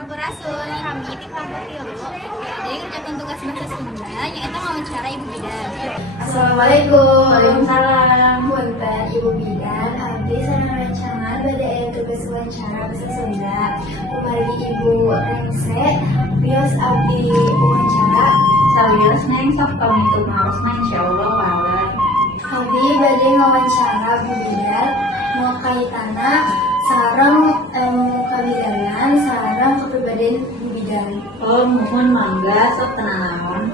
Sampurasun, kami di kelompok tilu. Jadi kerjakan tugas bahasa Sunda, yaitu wawancara Ibu Bidan. Assalamualaikum. Waalaikumsalam. Punten Ibu Bidan, abdi sareng rancangan bade aya tugas wawancara bahasa Sunda. Kumargi Ibu Rengse, bios abdi wawancara. Sawios neng sok kami tumaosna insyaallah pahala. Abdi bade ngawancara Bu Bidan mau kaitana sareng kabidanan sareng kepribadian Bu Bidan. Oh, mohon mangga sok tenanawan.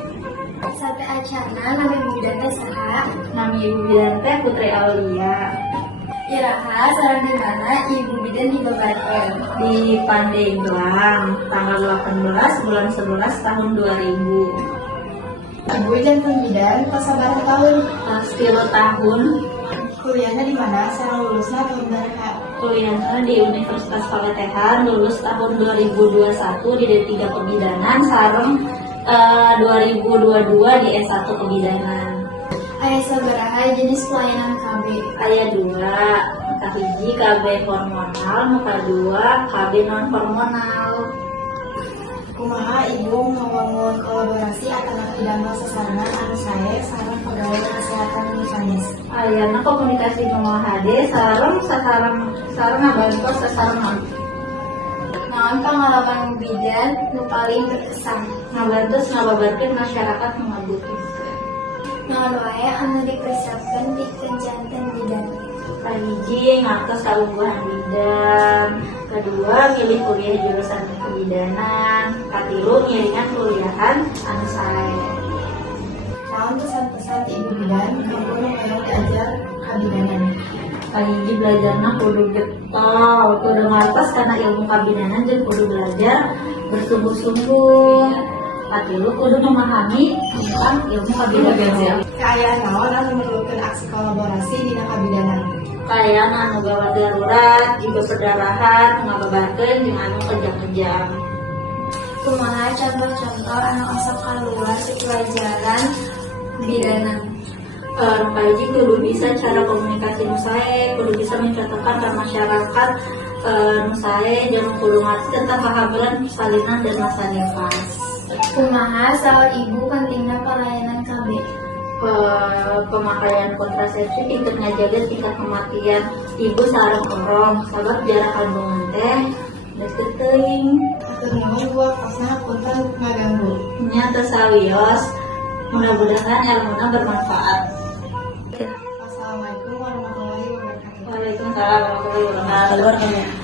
Sate acarna nami Bu Bidan teh saha? Nami Ibu Bidan teh Putri Aulia Iraha sareng di mana Ibu Bidan dibabarkan? di Pandeglang tanggal 18 bulan 11 tahun 2000. Ibu dan Bidan pasabaran tahun. Pas 10 tahun Kuliahnya di mana? Sareng lulusnya tahun berapa? kuliahnya di Universitas Palatehan, lulus tahun 2021 di D3 Kebidanan sareng 2022 di S1 Kebidanan. Aya sabaraha jenis pelayanan KB? Aya 2, muka 1 KB hormonal, muka 2 KB non hormonal. Kumaha Ibu membangun kolaborasi antara pidana sasaran anu sae sareng pegawai kesehatan anu sanes? Ayana komunikasi nomor HD sareng ngabantos sareng Naon pengalaman Bu Bidan nu paling berkesan? ngabantos ngababarkeun masyarakat nu ngabutuhkeun. Naon wae anu dipersiapkan pikeun janten Bidan? Kahiji ngatos kaungguhan bidan, kedua milih kuliah jurusan kebidanan, katilu ngiringan kuliahan anu sae. Naon pesan-pesan ti Ibu Bidan kanggo nu hayang diajar kabidanan? Kahiji belajarna kudu getol, kudu ngartos karena ilmu kabidanan jeung kudu belajar bersungguh-sungguh. Katilu kudu memahami tentang ilmu kabidanan. Kaayaan naon anu memerlukeun aksi kolaborasi dina kabidanan? Kayak anu gawat darurat, juga perdarahan, ngababarkeun jeung anu kejang-kejang. Kumaha contoh-contoh anu asa kaluar ti pelajaran bidanan? Kahiji kudu bisa cara komunikasi nu sae, kudu bisa mencontohkan ke masyarakat nu sae, jeung kudu ngerti tentang kehambalan, persalinan dan masa nifas. Kumaha saur Ibu pentingna pelayanan KB? Pemakaian kontrasepsi ikut ngajaga tingkat kematian ibu sareng orong, sabab jarak kandungan teh deket teuing. Atur nuhun Bu, pasna punten ngaganggu. Nya tesawios, mudah-mudahan ilmuna bermanfaat. Assalamualaikum warahmatullahi wabarakatuh. Waalaikumsalam warahmatullahi wabarakatuh.